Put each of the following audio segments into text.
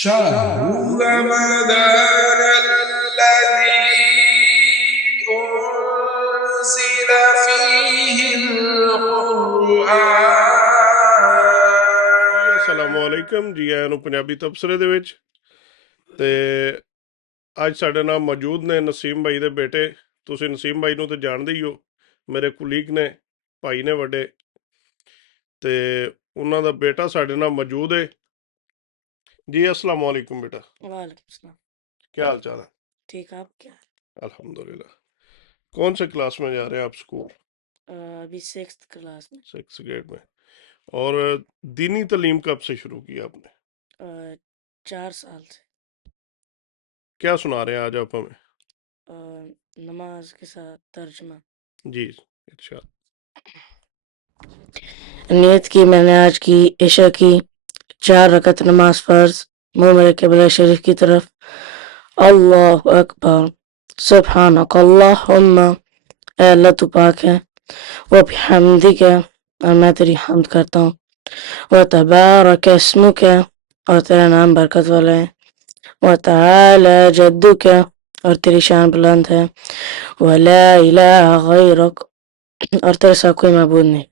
شهر رمضان الذي أنزل فيه القرآن السلام علیکم جی ਆਇਆਂ ਨੂੰ ਪੰਜਾਬੀ ਤਬਸਰੇ ਦੇ ਵਿੱਚ। ਤੇ ਅੱਜ ਸਾਡੇ ਨਾਲ ਮੌਜੂਦ ਨੇ ਨਸੀਮ ਭਾਈ ਦੇ ਬੇਟੇ। ਤੁਸੀਂ ਨਸੀਮ ਭਾਈ ਨੂੰ ਤਾਂ ਜਾਣਦੇ ਹੀ ਹੋ, ਮੇਰੇ ਕੁਲੀਗ ਨੇ, ਭਾਈ ਨੇ ਵੱਡੇ। ਤੇ ਉਹਨਾਂ ਦਾ ਬੇਟਾ ਸਾਡੇ ਨਾਲ ਮੌਜੂਦ ਹੈ جی السلام علیکم بیٹا، وعلیکم السلام۔ کیا حال چال ہے؟ ٹھیک، آپ کیا؟ الحمدللہ۔ کون سے کلاس میں جا رہے ہیں آپ اسکول؟ ابھی 6th کلاس میں۔ 6 گریڈ میں۔ اور دینی تعلیم کب سے شروع کی آپ نے؟ 4 سال سے۔ کیا سنا رہے ہیں آج آپ ہمیں؟ نماز کے ساتھ ترجمہ۔ جی ارشاد۔ نیت کی میں نے آج کی عشاء کی 4 رکعت نماز فرض، منہ میرے قبلہ شریف کی طرف۔ اللہ اکبر، سبحانک اللہم، اے اللہ تو پاک ہے، وبحمدک، اور میں تیری حمد کرتا ہوں، وتبارک اسمک، اور تیرا نام برکت والا ہے، وتعالی جدک، اور تیری شان بلند ہے، ولا الہ غیرک، اور تیرے ساتھ کوئی معبود نہیں۔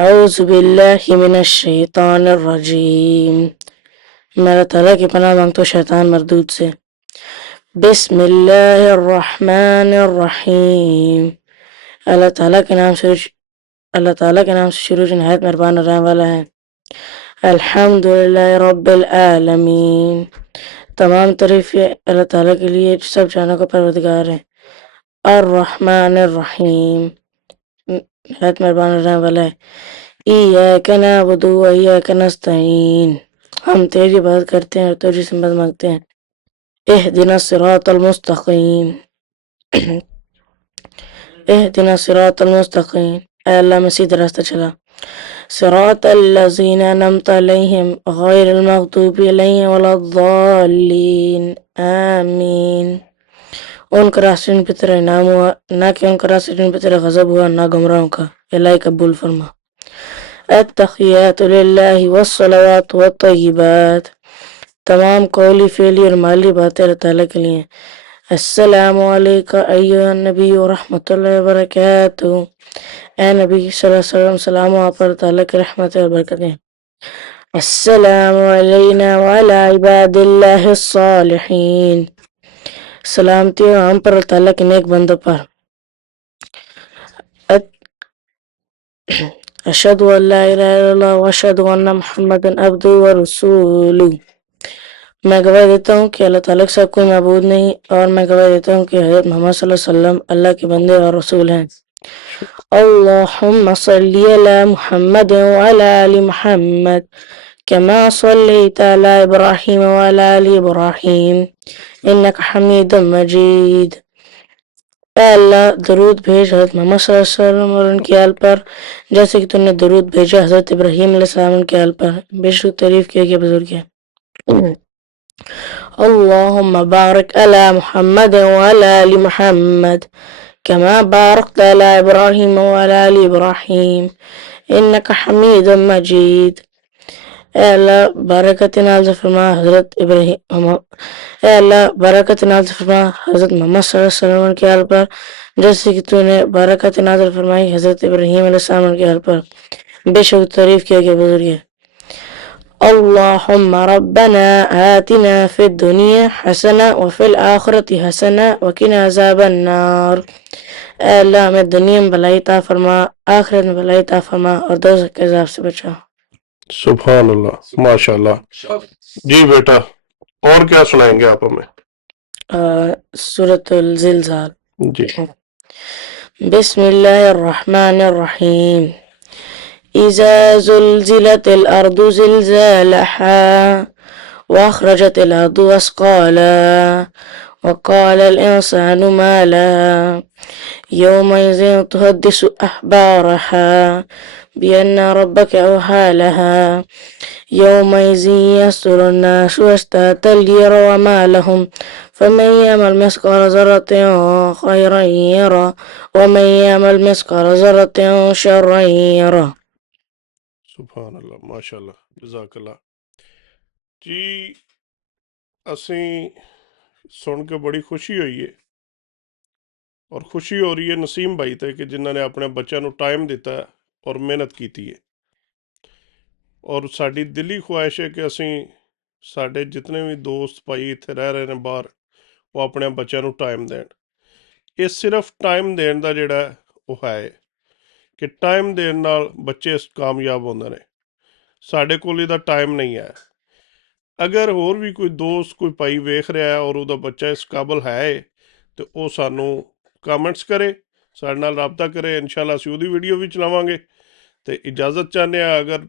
اعوذ باللہ من الشیطان الرجیم، میں اللہ تعالیٰ کی پناہ مانگتا ہوں شیطان مردود سے۔ بسم اللہ الرحمن الرحیم، اللہ تعالیٰ کے نام سے شروع جو نہایت مہربان اور رحم والا ہے۔ الحمدللہ رب العالمین، تمام تعریف اللہ تعالیٰ کے لیے جو سب جانوں کا پروردگار ہے۔ الرحمن الرحیم، نہایت مہربان اور رحم والا ہے۔ ایاک نعبد و ایاک نستعین، ہم تیری عبادت کرتے ہیں اور تجھ سے مدد مانگتے ہیں۔ اہدنا الصراط المستقیم، اہدنا الصراط المستقیم، اے اللہ میں سیدھا راستہ چلا۔ صراط الذین انعمت علیہم غیر المغضوب علیہم ولا الضالین، آمین۔ ان کا راستہ جن پہ تیرا انعام ہوا، نہ کہ ان کا راستہ جن پہ تیرا غضب ہوا، نہ گمراہوں کا، الہی قبول فرما۔ التحیات للہ والصلوات والطیبات، تمام قولی فعلی اور مالی باتیں اللہ تعالیٰ کے لیے۔ السلام علیکہ ایہا النبی ورحمۃ اللہ وبرکاتہ، اے نبی صلی اللہ علیہ وسلم، سلام ہو آپ پر اللہ تعالیٰ کی رحمت اور برکتیں۔ السلام علینا وعلی عباد اللہ الصالحین، سلامتی ہو ہم پر اللہ تعالیٰ کے نیک بندوں پر۔ اشہد ان لا الہ الا اللہ واشہد ان محمد عبدہ ورسولہ، میں گواہی دیتا ہوں کہ اللہ تعالیٰ کے ساتھ کوئی معبود نہیں، اور میں گواہی دیتا ہوں کہ حضرت محمد صلی اللہ علیہ وسلم اللہ کے بندے اور رسول ہیں۔ اللہم صلی علی محمد وعلی آل محمد کما صلیت علی ابراہیم وعلی آل ابراہیم انک حمید مجید، اے اللہ درود بھیج حضرت محمد صلی اللہ علیہ وسلم اور ان کی آل پر جیسے کہ تم نے درود بھیجا حضرت ابراہیم علیہ السلام ان کی آل پر، بے شک تعریف کیا گیا بزرگ ہے۔ اللہم بارک علی محمد وعلی آل محمد کما بارکت علی ابراہیم وعلی آل ابراہیم انک حمید مجید، اے اللہ برکت نازل فرما حضرت ابراہیم، اے اللہ برکت نازل فرما حضرت محمد صلی اللہ علیہ وسلم کے آل پر جیسے کہ تو نے برکت نازل فرمائی حضرت ابراہیم علیہ السلام کے آل پر، بے شک تعریف کیا گیا بزرگ ہے۔ اللہم ربنا آتنا فی الدنیا حسنہ وفی الآخرۃ حسنہ وقنا عذاب النار، اے اللہ ہمیں دنیا میں بھلائی عطا فرما، آخرت میں بھلائی عطا فرما، اور دوزخ کے عذاب سے بچا۔ سبحان اللہ، ماشاء اللہ۔ جی بیٹا، اور کیا سنائیں گے آپ ہمیں؟ سورۃ الزلزال۔ جی بسم اللہ الرحمن الرحیم، اذا زلزلت الارض زلزالها واخرجت الارض اثقالها وقال الانسان ما لها يومئذ تحدث اخبارها بان ربك اوحى لها يومئذ يصدر الناس اشتاتا ليروا اعمالهم فمن يعمل مثقال ذرة خيرا يره ومن يعمل مثقال ذرة شرا يره۔ سبحان اللہ، ماشاء اللہ، جزاک اللہ۔ ਜੀ ਅਸੀਂ ਸੁਣ ਕੇ ਬੜੀ ਖੁਸ਼ੀ ਹੋਈ ਹੈ ਔਰ ਖੁਸ਼ੀ ਹੋ ਰਹੀ ਹੈ ਨਸੀਮ ਭਾਈ ਤੇ ਕਿ ਜਿਨ੍ਹਾਂ ਨੇ ਆਪਣੇ ਬੱਚਿਆਂ ਨੂੰ ਟਾਈਮ ਦਿੱਤਾ ਹੈ ਔਰ ਮਿਹਨਤ ਕੀਤੀ ਹੈ। ਔਰ ਸਾਡੀ ਦਿਲੀ ਖੁਆਇਸ਼ ਹੈ ਕਿ ਅਸੀਂ ਸਾਡੇ ਜਿਤਨੇ ਵੀ ਦੋਸਤ ਭਾਈ ਇੱਥੇ ਰਹਿ ਰਹੇ ਨੇ ਬਾਹਰ, ਉਹ ਆਪਣੇ ਬੱਚਿਆਂ ਨੂੰ ਟਾਈਮ ਦੇਣ। ਇਹ ਸਿਰਫ ਟਾਈਮ ਦੇਣ ਦਾ ਜਿਹੜਾ ਉਹ ਹੈ ਕਿ ਟਾਈਮ ਦੇਣ ਨਾਲ ਬੱਚੇ ਕਾਮਯਾਬ ਹੁੰਦੇ ਨੇ। ਸਾਡੇ ਕੋਲ ਇਹਦਾ ਟਾਈਮ ਨਹੀਂ ਹੈ। ਅਗਰ ਹੋਰ ਵੀ ਕੋਈ ਦੋਸਤ ਕੋਈ ਭਾਈ ਵੇਖ ਰਿਹਾ ਹੈ ਔਰ ਉਹਦਾ ਬੱਚਾ ਇਸ ਕਾਬਲ ਹੈ ਤੇ ਉਹ ਸਾਨੂੰ ਕਮੈਂਟਸ ਕਰੇ, ਸਾਡੇ ਨਾਲ ਰਾਬਤਾ ਕਰੇ। ਇਨਸ਼ਾਅੱਲਾ ਅਸੀਂ ਉਹਦੀ ਵੀਡੀਓ ਵੀ ਚਲਾਵਾਂਗੇ। ਤੇ ਇਜਾਜ਼ਤ ਚਾਹੁੰਦੇ ਹਾਂ, ਅਗਰ